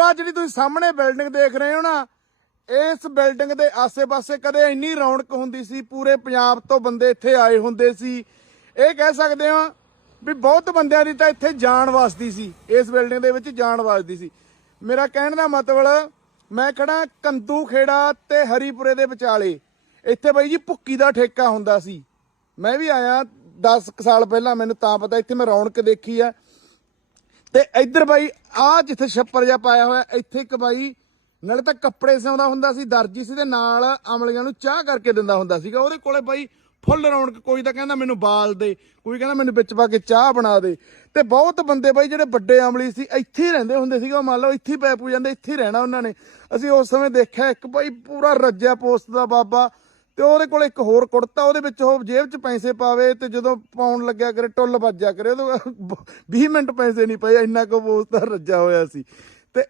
ਆ ਜਿਹੜੀ ਤੁਸੀਂ ਸਾਹਮਣੇ ਬਿਲਡਿੰਗ ਦੇਖ ਰਹੇ ਹੋ ਨਾ, ਇਸ ਬਿਲਡਿੰਗ ਦੇ ਆਸੇ-ਪਾਸੇ ਕਦੇ ਇੰਨੀ ਰੌਣਕ ਹੁੰਦੀ ਸੀ, ਪੂਰੇ ਪੰਜਾਬ ਤੋਂ ਬੰਦੇ ਇੱਥੇ ਆਏ ਹੁੰਦੇ ਸੀ। ਇਹ ਕਹਿ ਸਕਦੇ ਹਾਂ ਵੀ ਬਹੁਤ ਬੰਦਿਆਂ ਦੀ ਤਾਂ ਇੱਥੇ ਜਾਨ ਵਸਦੀ ਸੀ, ਇਸ ਬਿਲਡਿੰਗ ਦੇ ਵਿੱਚ ਜਾਨ ਵਸਦੀ ਸੀ। ਮੇਰਾ ਕਹਿਣ ਦਾ ਮਤਲਬ, ਮੈਂ ਖੜਾ ਕੰਦੂ ਖੇੜਾ ਤੇ ਹਰੀਪੁਰੇ ਦੇ ਵਿਚਾਲੇ। ਇੱਥੇ ਬਾਈ ਜੀ ਭੁੱਕੀ ਦਾ ਠੇਕਾ ਹੁੰਦਾ ਸੀ। ਮੈਂ ਵੀ ਆਇਆ 10 ਸਾਲ ਪਹਿਲਾਂ, ਮੈਨੂੰ ਤਾਂ ਪਤਾ, ਇੱਥੇ ਮੈਂ ਰੌਣਕ ਦੇਖੀ ਆ। ਤੇ ਇੱਧਰ ਬਾਈ ਆ ਜਿੱਥੇ ਛੱਪਰ ਜਿਹਾ ਪਾਇਆ ਹੋਇਆ, ਇੱਥੇ ਇੱਕ ਬਾਈ ਨਾਲੇ ਤਾਂ ਕੱਪੜੇ ਸਿਉਂਦਾ ਹੁੰਦਾ ਸੀ, ਦਰਜੀ ਸੀ ਤੇ ਨਾਲ ਅਮਲੀਆਂ ਨੂੰ ਚਾਹ ਕਰਕੇ ਦਿੰਦਾ ਹੁੰਦਾ ਸੀਗਾ। ਉਹਦੇ ਕੋਲੇ ਬਾਈ ਫੁੱਲ ਰੌਣਕ, ਕੋਈ ਤਾਂ ਕਹਿੰਦਾ ਮੈਨੂੰ ਬਾਲ ਦੇ, ਕੋਈ ਕਹਿੰਦਾ ਮੈਨੂੰ ਵਿੱਚ ਪਾ ਕੇ ਚਾਹ ਬਣਾ ਦੇ। ਤੇ ਬਹੁਤ ਬੰਦੇ ਬਾਈ ਜਿਹੜੇ ਵੱਡੇ ਅਮਲੀ ਸੀ, ਇੱਥੇ ਹੀ ਰਹਿੰਦੇ ਹੁੰਦੇ ਸੀਗੇ। ਉਹ ਮੰਨ ਲਓ ਇੱਥੇ ਪੈ ਪੂ ਜਾਂਦੇ, ਇੱਥੇ ਹੀ ਰਹਿਣਾ ਉਹਨਾਂ ਨੇ। ਅਸੀਂ ਉਸ ਸਮੇਂ ਦੇਖਿਆ, ਇੱਕ ਬਾਈ ਪੂਰਾ ਰੱਜਿਆ ਪੋਸਤ ਦਾ ਬਾਬਾ। ਤੇ ਉਹਦੇ ਕੋਲ ਇੱਕ ਹੋਰ ਕੁੜਤਾ, ਉਹਦੇ ਵਿੱਚ ਉਹ ਜੇਬ 'ਚ ਪੈਸੇ ਪਾਵੇ ਤੇ ਜਦੋਂ ਪਾਉਣ ਲੱਗਿਆ ਕਰੇ, ਟੁੱਲ ਵੱਜਿਆ ਕਰੇ ਉਹ 20 ਮਿੰਟ ਪੈਸੇ ਨਹੀਂ ਪਏ, ਇੰਨਾ ਕੁ ਪੋਸਟ ਰੱਜਾ ਹੋਇਆ ਸੀ। ਤੇ